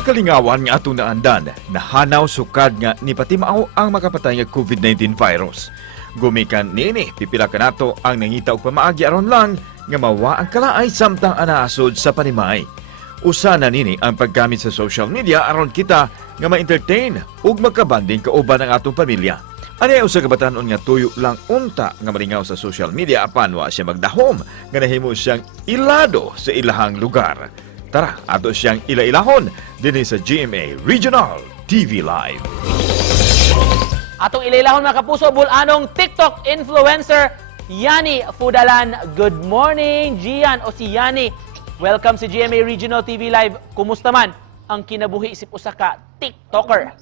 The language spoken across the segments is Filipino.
Mga kalingawan nga atong naandan, nahanaw sukad nga ni pati mao ang makapatay nga COVID-19 virus. Gumikan nini, pipila ka nato ang nangita og pamaagi aron lang nga mawa ang kalaay samtang anaasod sa panimay. Usa na nini ang paggamit sa social media aron kita nga ma-entertain ug magkabanding kauban ang atong pamilya. Ani usa ka batan-on nga tuyo lang unta nga malingaw sa social media apan wa siya magdahom nga nahimo siyang ilado sa ilahang lugar. Tara, ato siyang ila-ilahon din sa GMA Regional TV Live. Atong ilailahon mga kapuso, bulanong TikTok influencer Yani Fudalan. Good morning, Gian o si Yani. Welcome si GMA Regional TV Live. Kumusta man ang kinabuhi isip usa ka TikToker?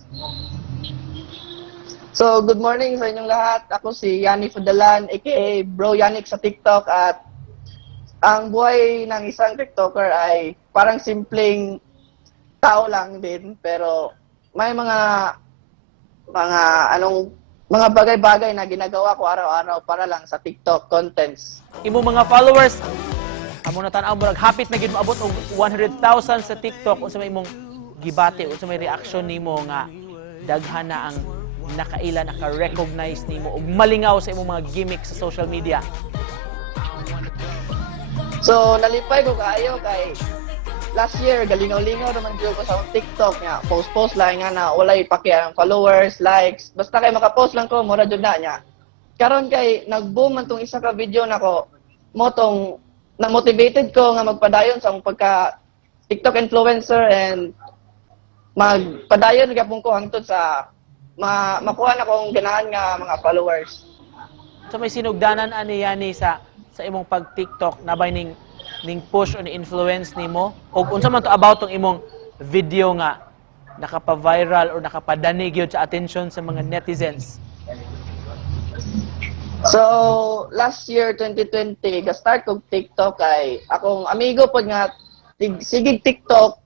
So, good morning sa inyong lahat. Ako si Yani Fudalan, aka Bro Yannick sa TikTok, at ang buhay ng isang TikToker ay parang simpleng tao lang din, pero may mga bagay-bagay na ginagawa ko araw-araw para lang sa TikTok contents. Imo mga followers, amo na tan-aw murag hapit na gid maabot og 100,000 sa TikTok. Unsa may imong gibati, unsa may reaction nimo nga daghan na ang nakaila, naka-recognize nimo og malingaw sa imong mga gimmick sa social media? So, nalipay ko kaayo kay last year, galingaw-lingaw naman dito ko sa TikTok nga. Post-post lang nga na walay pakiang followers, likes. Basta kay makapost lang ko, mura jud na niya. Karon kay nag-boom man tong isa ka video nako, mo tong na-motivated ko nga magpadayon sa akong pagka TikTok influencer and magpadayon gyapon ko hangtod sa makuha na kong ganahan nga mga followers. So may sinugdanan ani Yani sa imong pag-TikTok na bay ning push o ni influence nimo? O unsa man to about tong imong video nga nakapa-viral or nakapadanig yun sa attention sa mga netizens? So, last year 2020, ga-start kog TikTok kay akong amigo pod nga sigig TikTok.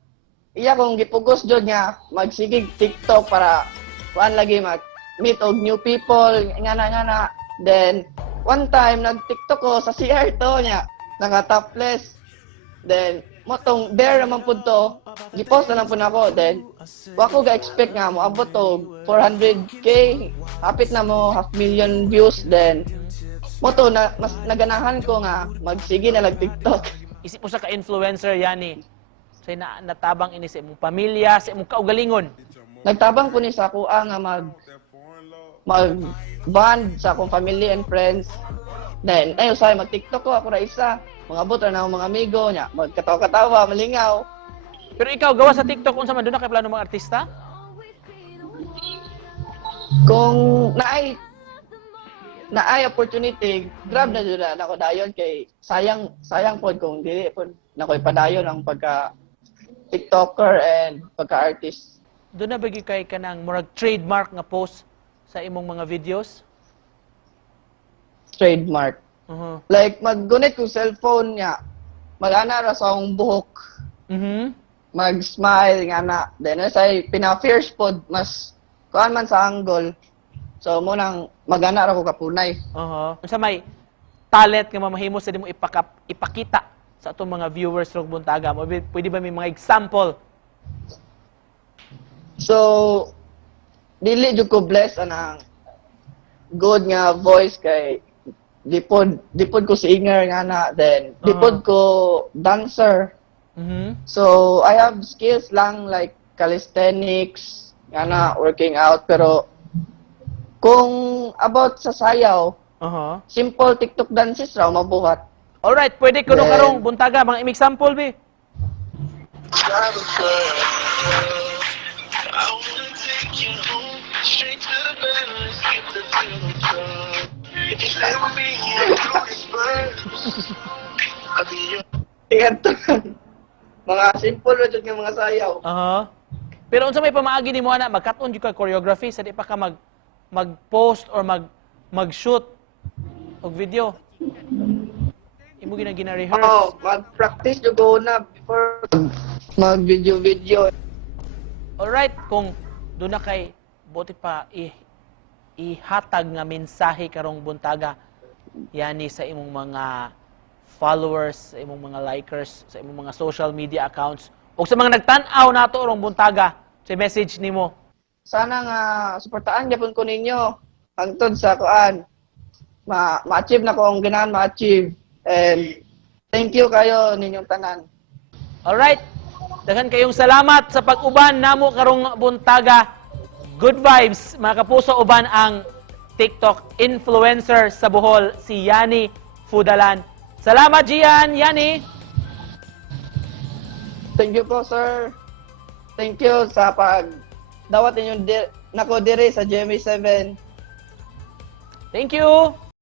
Iya kong gipugos jud nga magsigig TikTok para kuan lagi mag-meet og new people ngana. Then one time nag-TikTok ko sa CR to niya, naka-topless. Then motong there naman pud to, gipost na lang pud ako. Then wa ko ga-expect nga mo abot to 400k, hapit na mo 500,000 views. Then moto na mas naganahan ko nga magsige na lang TikTok. Isip mo sa ka-influencer Yani, say natabang ini sa imong pamilya, sa imong kaugalingon. Nagtabang ko ni sa ako nga mag-band sa akong family and friends. Then, ayo say mag-TikTok ko, ako ra isa. Mga buta na akong mga amigo niya, magkatawa-katawa, malingaw. Pero ikaw, gawa sa TikTok, unsa man doon na kay plano mga artista? Kung naay opportunity, grab na jud na ako dayon kay sayang pod kung dili pod nakoy padayon ang pagka TikToker and pagka-artist. Doon na bagi kay kanang murag trademark nga post sa imong mga videos? Trademark. Uh-huh. Like, mag-gunit kong cellphone niya, mag-ana ra sa akong buhok, mag-smile nga na. Then, say pina-fierce pod, mas kuan man sa angle. So, munang mag-ana ra ko kapunay. Unsa may talent nga mamahimo sa dimo ipakita sa atong mga viewers rog buntaga? Pwede ba may mga example? So, dili jud ko bless anang good nga voice kay dipod ko singer nga na, then dipod ko dancer. So I have skills lang like calisthenics nga na, working out, pero kung about sa sayaw, simple TikTok dances raw mabuhat. Alright, pwede ko karong buntaga mga example bi. Mga simple ra jud nga mga sayaw. Pero unsa may pamaagi nimo ana, magkat-on jud ka choreography sa di pa ka mag-post or mag-shoot og video? Imo gina-rehearse? Mag-practice jud ko na before mag-video. Alright, kung doon na kay buti pa ihatag nga mensahe karong buntaga Yani sa imong mga followers, sa imong mga likers, sa imong mga social media accounts, O sa mga nagtan-aw nato rong buntaga, sa message nimo. Sana nga suportahan gyapon ko ninyo hangtod sa kuan. Ma-achieve na ko ang ganahan ma-achieve. And thank you kayo ninyong tanan. Alright. Daghan kayong salamat sa pag-uban namo karong buntaga. Good vibes, mga kapuso, uban ang TikTok influencer sa Bohol, si Yani Fudalan. Salamat, Gian, Yani! Thank you po, sir. Thank you sa dawat ninyong nako dire sa GMA7. Thank you!